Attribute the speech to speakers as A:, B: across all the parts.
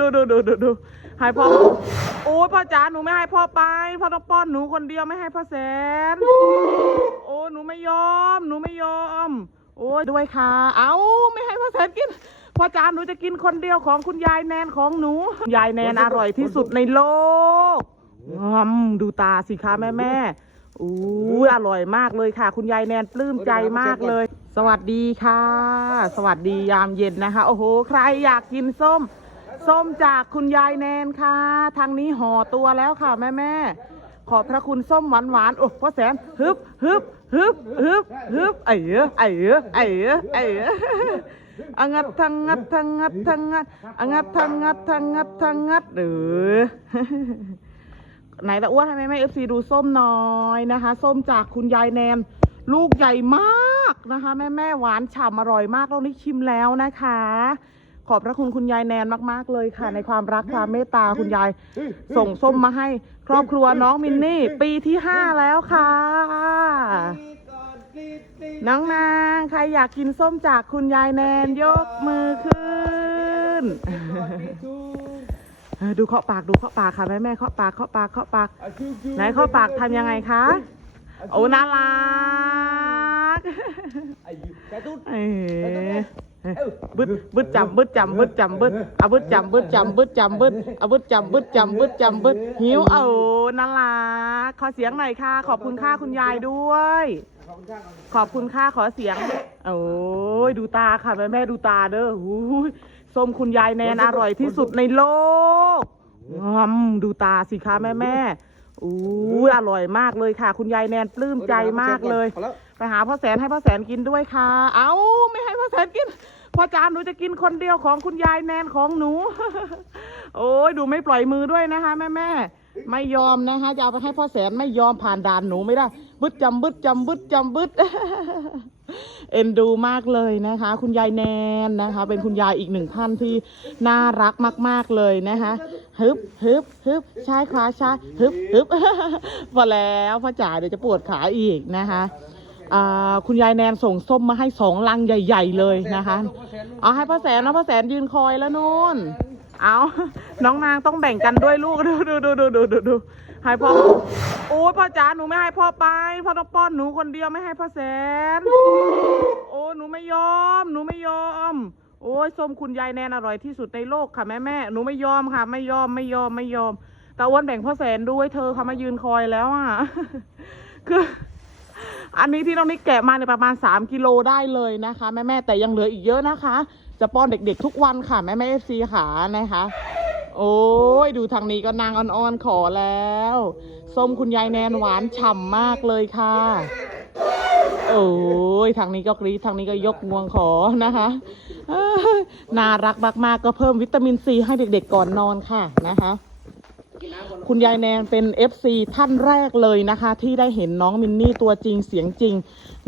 A: ดูดูดูดูดูให้พ่อโอ้ยพ่อจ๋าหนูไม่ให้พ่อไปพ่อต้องป้อนหนูคนเดียวไม่ให้พ่อแสนโอ้หนูไม่ยอม หนูไม่ยอม โอ้ยด้วยค่ะ เอาไม่ให้พ่อแสนกินพ่อจ๋าหนูจะกินคนเดียวของคุณยายแนนของหนู ยายแนนอร่อยที่สุดในโลกงอมดูตาสิคะแม่แม่อู้ยอร่อยมากเลยค่ะ คุณยายแนนปลื้มใจมากเลย สวัสดีค่ะ สวัสดียามเย็นนะคะ โอ้โห ใครอยากกินส้ม ส้มจากคุณยายแนนค่ะ ทางนี้ห่อตัวแล้วค่ะแม่แม่ขอพระคุณส้มหวานหวานโอ้พ่อแสนฮึบฮึบฮึบฮึบฮึบไอ้เออไอ้เออไอ้เออไอ้เอออังัดทังงัดทังงัดทังงัดอังัดทังงัดทังงัดทังงัดเออไหนตะอ้วนให้แม่แม่เอฟซีดูส้มหน่อยนะคะ ส้มจากคุณยายแนนลูกใหญ่มากนะคะ แม่แม่หวานฉ่ำอร่อยมากเรานี่ชิมแล้วนะคะ ขอบพระคุณคุณยายแนนมาก ๆ เลยค่ะ ในความรักความเมตตาคุณยาย ส่งส้มมาให้ ครอบครัวน้องมินนี่ ปีที่ห้าแล้วค่ะ น้องนางใครอยากกินส้มจากคุณยายแนนยกมือขึ้นเออดูเคาะปากดูเคาะปากค่ะแม่แม่ๆเคาะปากเคาะปากเคาะปากไหนเคาะปากทำยังไงคะโอ้น่ารักเอ้ย บึดบึดจำบึดจำบึดจำบึดเอาบึดจำบึดจำบึดจำบึดเอาบึดจำบึดจำบึดจำบึดหิวเอาน่ารักขอเสียงหน่อยค่ะ ขอบคุณค่าคุณยายด้วย ขอบคุณค่าขอเสียงโอ้ยดูตาค่ะแม่แม่ดูตาเด้อหูยส้มคุณยายแนนอร่อยที่สุดในโลกงอมดูตาสิคะแม่แม่อู้ยอร่อยมากเลยค่ะ คุณยายแนนปลื้มใจมากเลย ไปหาพ่อแสนให้พ่อแสนกินด้วยค่ะ เอ้าไม่ให้พ่อแสนกิน พ่อจานหนูจะกินคนเดียวของคุณยายแนนของหนู โอ้ยดูไม่ปล่อยมือด้วยนะคะ แม่แม่ไม่ยอมนะคะจะเอาไปให้พ่อแสนไม่ยอมผ่านด่านหนูไม่ได้บึดจำบึดจำบึดจำบึดเอ็นดูมากเลยนะคะ คุณยายแนนนะคะ เป็นคุณยายอีกหนึ่งท่านที่น่ารักมาก ๆเลยนะคะฮึบฮึบฮึบชายขวาชายฮึบฮึบพอแล้วพ่อจ๋าเดี๋ยวจะปวดขาอีกนะคะ คุณยายแนนส่งส้มมาให้สองลังใหญ่ ๆ เลยนะคะ เอาให้พ่อแสนนะพ่อแสนยืนคอยแล้วนู่น เอาน้องนางต้องแบ่งกันด้วยลูกดูดูดูดูดูดูดูให้พ่อโอ้ยพ่อจ๋าหนูไม่ให้พ่อไปพ่อต้องป้อนหนูคนเดียวไม่ให้พ่อแสน โอ้หนูไม่ยอม หนูไม่ยอม โอ้ยส้มคุณยายแนนอร่อยที่สุดในโลกค่ะแม่แม่หนูไม่ยอมค่ะ ไม่ยอมไม่ยอมไม่ยอมแต่อ้วนแบ่งพ่อแสนด้วยเธอค่ะมายืนคอยแล้วอะคือ อันนี้ที่น้องนิกแกะมาเนี่ยประมาณ 3 กิโลได้เลยนะคะแม่แม่แต่ยังเหลืออีกเยอะนะคะ จะป้อนเด็กๆทุกวันค่ะแม่แม่เอฟซีขานะคะ โอ้ยดูทางนี้ก็นางอ่อนๆขอแล้วส้มคุณยายแนนหวานฉ่ำมากเลยค่ะ โอ้ยทางนี้ก็กรี๊ดทางนี้ก็ยกงวงขอนะคะน่ารักมากๆก็เพิ่มวิตามินซีให้เด็กๆก่อนนอนค่ะนะคะ คุณยายแนนเป็น FC ท่านแรกเลยนะคะ ที่ได้เห็นน้องมินนี่ตัวจริงเสียงจริง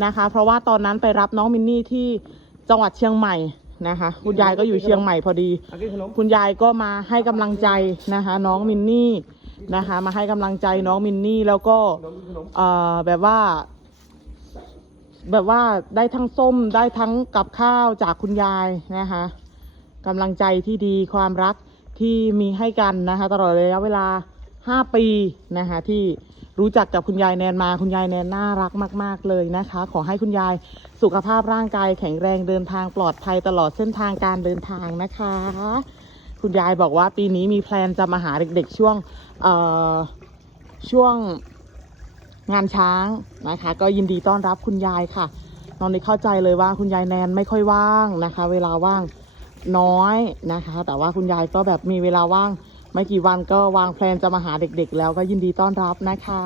A: นะคะ เพราะว่าตอนนั้นไปรับน้องมินนี่ที่จังหวัดเชียงใหม่นะคะ คุณยายก็อยู่เชียงใหม่พอดี คุณยายก็มาให้กำลังใจนะคะ น้องมินนี่นะคะ มาให้กำลังใจน้องมินนี่แล้วก็เอ่อแบบว่า แบบว่าได้ทั้งส้มได้ทั้งกับข้าวจากคุณยายนะคะกำลังใจที่ดีความรัก ที่มีให้กันนะคะ ตลอดระยะเวลา 5 ปีนะคะ ที่รู้จักกับคุณยายแนนมาคุณยายแนนน่ารักมาก ๆ เลยนะคะ ขอให้คุณยายสุขภาพร่างกายแข็งแรงเดินทางปลอดภัยตลอดเส้นทางการเดินทางนะคะ คุณยายบอกว่าปีนี้มีแพลนจะมาหาเด็กๆช่วงเอ่อช่วงงานช้างนะคะ ก็ยินดีต้อนรับคุณยายค่ะน้องนิกเข้าใจเลยว่าคุณยายแนนไม่ค่อยว่างนะคะ เวลาว่าง น้อยนะคะ แต่ว่าคุณยายก็แบบมีเวลาว่าง ไม่กี่วันก็วางแพลนจะมาหาเด็กๆ แล้วก็ยินดีต้อนรับนะคะ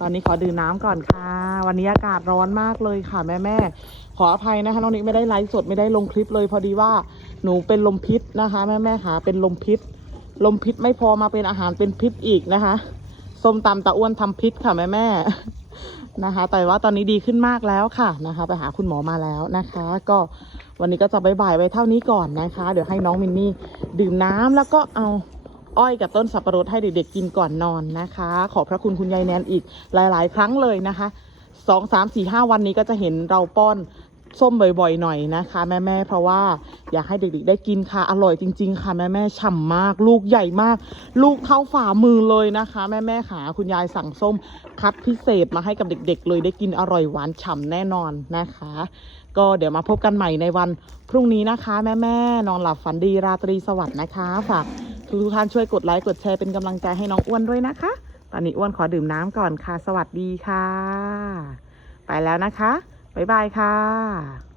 A: ตอนนี้ขอดื่มน้ำก่อนค่ะ วันนี้อากาศร้อนมากเลยค่ะแม่ๆขออภัยนะคะน้องนิกไม่ได้ไลฟ์สดไม่ได้ลงคลิปเลย พอดีว่าหนูเป็นลมพิษนะคะแม่ๆค่ะเป็นลมพิษ ลมพิษไม่พอมาเป็นอาหารเป็นพิษอีกนะคะส้มตำตะอ้วนทำพิษค่ะแม่แม่ นะคะ แต่ว่าตอนนี้ดีขึ้นมากแล้วค่ะนะคะ ไปหาคุณหมอมาแล้วนะคะ ก็วันนี้ก็จะบายบายไว้เท่านี้ก่อนนะคะ เดี๋ยวให้น้องมินนี่ดื่มน้ำแล้วก็เอาอ้อยกับต้นสับปะรดให้เด็กๆกินก่อนนอนนะคะ ขอบพระคุณคุณยายแนนอีกหลาย ๆ ครั้งเลยนะคะสองสามสี่ห้าวันนี้ก็จะเห็นเราป้อนส้มบ่อยๆหน่อยนะคะ แม่ๆเพราะว่า อยากให้เด็กๆ ได้กินค่ะ อร่อยจริง ๆ ค่ะแม่ๆฉ่ำมาก ลูกใหญ่มาก ลูกเท่าฝ่ามือเลยนะคะ แม่ๆค่ะคุณยายสั่งส้มคัดพิเศษมาให้กับเด็ก ๆ เลยได้กินอร่อยหวานฉ่ำแน่นอนนะคะ ก็เดี๋ยวมาพบกันใหม่ในวันพรุ่งนี้นะคะ แม่ๆนอนหลับฝันดีราตรีสวัสดิ์นะคะฝากทุกท่านช่วยกดไลค์กดแชร์เป็นกำลังใจให้น้องอ้วนด้วยนะคะ ตอนนี้อ้วนขอดื่มน้ำก่อนค่ะ สวัสดีค่ะ ไปแล้วนะคะบ๊ายบายค่ะ